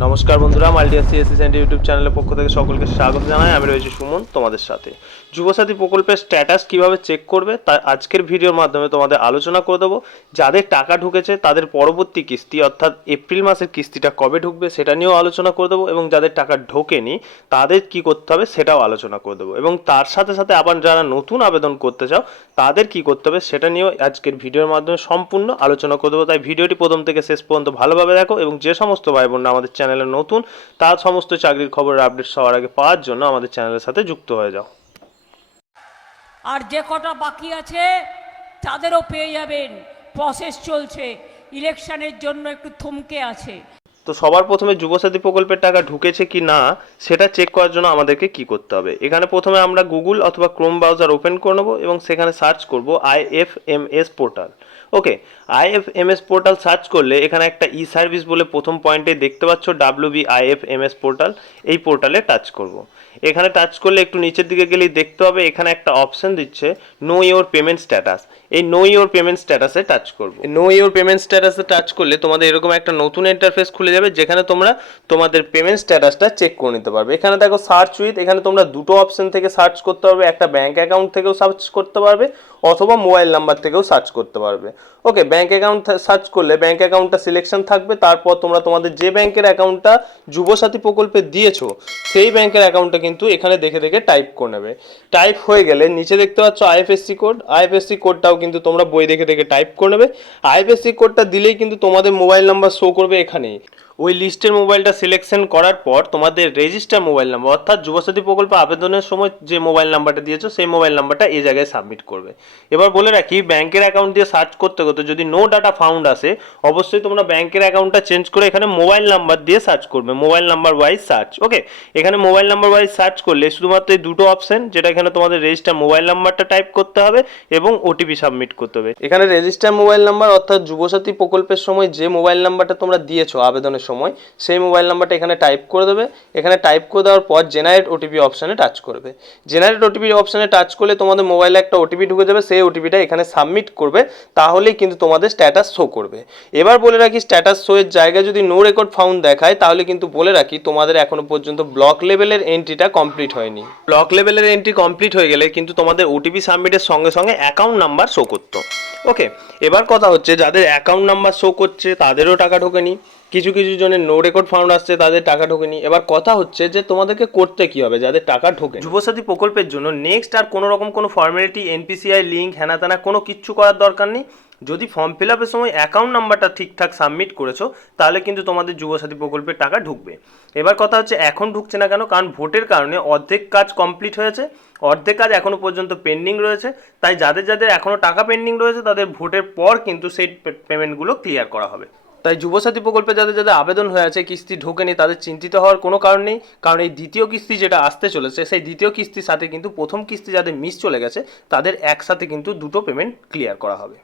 নমস্কার বন্ধুরা, মাল্টিয়াস CSC centre YouTube চ্যানেলের পক্ষ থেকে সকলকে স্বাগত জানাই। আমি রয়েছি সুমন তোমাদের সাথে। যুবসাথী প্রকল্পের স্ট্যাটাস কিভাবে চেক করবে তা আজকের ভিডিওর মাধ্যমে তোমাদের আলোচনা করে দেবো। যাদের টাকা ঢুকেছে তাদের পরবর্তী কিস্তি অর্থাৎ এপ্রিল মাসের কিস্তিটা কবে ঢুকবে সেটা নিয়েও আলোচনা করে দেবো, এবং যাদের টাকা ঢোকেনি তাদের কি করতে হবে সেটাও আলোচনা করে দেবো, এবং তার সাথে সাথে আবার যারা নতুন আবেদন করতে চাও তাদের কি করতে হবে সেটা নিয়েও আজকের ভিডিওর মাধ্যমে সম্পূর্ণ আলোচনা করে দেবো। তাই ভিডিওটি প্রথম থেকে শেষ পর্যন্ত ভালোভাবে দেখো, এবং যে সমস্ত ভাই বোনরা আমাদের চ্যানেলে নতুন তার সমস্ত চাকরির খবরের আপডেট সবার আগে পাওয়ার জন্য আমাদের চ্যানেলের সাথে যুক্ত হয়ে যাও। আর যে কটা বাকি আছে তাদেরও পেয়ে যাবেন, প্রসেস চলছে, ইলেকশনের জন্য একটু থমকে আছে। তো সবার প্রথমে যুবসাথী প্রকল্পের টাকা ঢুকেছে কি না সেটা চেক করার জন্য আমাদেরকে কি করতে হবে। এখানে প্রথমে আমরা গুগল অথবা ক্রোম ব্রাউজার ওপেন করে নেবো এবং সেখানে সার্চ করব IFMS পোর্টাল। ওকে, IFMS পোর্টাল সার্চ করলে এখানে একটা ই সার্ভিস বলে প্রথম পয়েন্টে দেখতে পাচ্ছ WBIFMS পোর্টাল, এই পোর্টালে টাচ করব। এখানে টাচ করলে একটু নিচের দিকে গেলেই দেখতে হবে এখানে একটা অপশন দিচ্ছে নো ইওর পেমেন্ট স্ট্যাটাস। এই নো ইওর পেমেন্ট স্ট্যাটাসে টাচ করব। নো ইওর পেমেন্ট স্ট্যাটাসে টাচ করলে তোমাদের এরকম একটা নতুন ইন্টারফেস খুলে যাবে, যেখানে তোমরা তোমাদের পেমেন্ট স্ট্যাটাসটা চেক করে নিতে পারবে। এখানে দেখো সার্চ উইথ, এখানে তোমরা দুটো অপশন থেকে সার্চ করতে পারবে, একটা ব্যাঙ্ক অ্যাকাউন্ট থেকেও সার্চ করতে পারবে অথবা মোবাইল নাম্বার থেকেও সার্চ করতে পারবে। ওকে, ব্যাঙ্ক অ্যাকাউন্ট সার্চ করলে ব্যাঙ্ক অ্যাকাউন্টটা সিলেকশন থাকবে, তারপর তোমরা তোমাদের যে ব্যাঙ্কের অ্যাকাউন্টটা যুবসাথী প্রকল্পে দিয়েছো সেই ব্যাঙ্কের অ্যাকাউন্টটা কিন্তু এখানে দেখে দেখে টাইপ করে নেবে। টাইপ হয়ে গেলে নিচে দেখতে পাচ্ছ IFSC কোড, IFSC কোডটাও কিন্তু তোমরা বই দেখে দেখে টাইপ করে নেবে। IFSC কোডটা দিলেই কিন্তু তোমাদের মোবাইল নাম্বার শো করবে এখানেই। ওই লিস্টের মোবাইলটা সিলেকশন করার পর তোমাদের রেজিস্টার মোবাইল নাম্বার অর্থাৎ যুবসাথী প্রকল্প আবেদনের সময় যে মোবাইল নাম্বারটা দিয়েছো সেই মোবাইল নাম্বারটা এই জায়গায় সাবমিট করবে। এবার বলে রাখি, ব্যাংকের অ্যাকাউন্ট দিয়ে সার্চ করতে করতে যদি নো ডাটা ফাউন্ড আসে অবশ্যই তোমরা ব্যাংকের অ্যাকাউন্টটা চেঞ্জ করে এখানে মোবাইল নাম্বার দিয়ে সার্চ করবে, মোবাইল নাম্বার ওয়াইজ সার্চ। ওকে, এখানে মোবাইল নাম্বার ওয়াইজ সার্চ করলে শুধুমাত্র এই দুটো অপশন, যেটা এখানে তোমাদের রেজিস্টার মোবাইল নাম্বারটা টাইপ করতে হবে এবং ওটিপি সাবমিট করতে হবে। এখানে রেজিস্টার মোবাইল নাম্বার অর্থাৎ যুবসাথী প্রকল্পের সময় যে মোবাইল নাম্বারটা তোমরা দিয়েছো আবেদনের সময় সেই মোবাইল নাম্বারটা এখানে টাইপ করে দেবে। এখানে টাইপ করে দেওয়ার পর জেনারেট ওটিপি অপশানে টাচ করবে। জেনারেট ওটিপি অপশানে টাচ করলে তোমাদের মোবাইলে একটা ওটিপি ঢুকে যাবে, সেই ওটিপিটা এখানে সাবমিট করবে, তাহলেই কিন্তু তোমাদের স্ট্যাটাস শো করবে। এবার বলে রাখি, স্ট্যাটাস শোয়ের জায়গায় যদি নো রেকর্ড ফাউন্ড দেখায় তাহলে কিন্তু বলে রাখি তোমাদের এখনো পর্যন্ত ব্লক লেভেলের এন্ট্রিটা কমপ্লিট হয়নি। ব্লক লেভেলের এন্ট্রি কমপ্লিট হয়ে গেলে কিন্তু তোমাদের ওটিপি সাবমিটের সঙ্গে সঙ্গে অ্যাকাউন্ট নাম্বার শো করতো। ওকে, এবার কথা হচ্ছে যাদের অ্যাকাউন্ট নাম্বার শো করছে তাদেরও টাকা ঢোকেনি, কিছু কিছু জনের নো রেকর্ড ফাউন্ড আসছে তাদের টাকা ঢোকেনি। এবার কথা হচ্ছে যে তোমাদেরকে করতে কি হবে যাদের টাকা ঢোকে। যুবসাথী প্রকল্পের জন্য নেক্সট আর কোনো রকম কোনো ফর্মালিটি, NPCI লিঙ্ক, হ্যানা ত্যানা কোনো কিচ্ছু করার দরকার নেই। যদি ফর্ম ফিল আপের সময় অ্যাকাউন্ট নাম্বারটা ঠিকঠাক সাবমিট করেছো তাহলে কিন্তু তোমাদের যুবসাথী প্রকল্পের টাকা ঢুকবে। এবার কথা হচ্ছে এখন ঢুকছে না কেন, কারণ ভোটের কারণে অর্ধেক কাজ কমপ্লিট হয়েছে, অর্ধেক কাজ এখনও পর্যন্ত পেন্ডিং রয়েছে। তাই যাদের যাদের এখনও টাকা পেন্ডিং রয়েছে তাদের ভোটের পর কিন্তু সেই পেমেন্টগুলো ক্লিয়ার করা হবে। তাই যুবসাথী প্রকল্পে যাদের যাদের আবেদন হয়ে আছে, কিস্তি ঢোকেনি, তাদের চিন্তিত হওয়ার কোনো কারণ নেই, কারণ এই দ্বিতীয় কিস্তি যেটা আসতে চলেছে সেই দ্বিতীয় কিস্তির সাথে কিন্তু প্রথম কিস্তি যাদের মিস চলে গেছে তাদের একসাথে কিন্তু দুটো পেমেন্ট ক্লিয়ার করা হবে।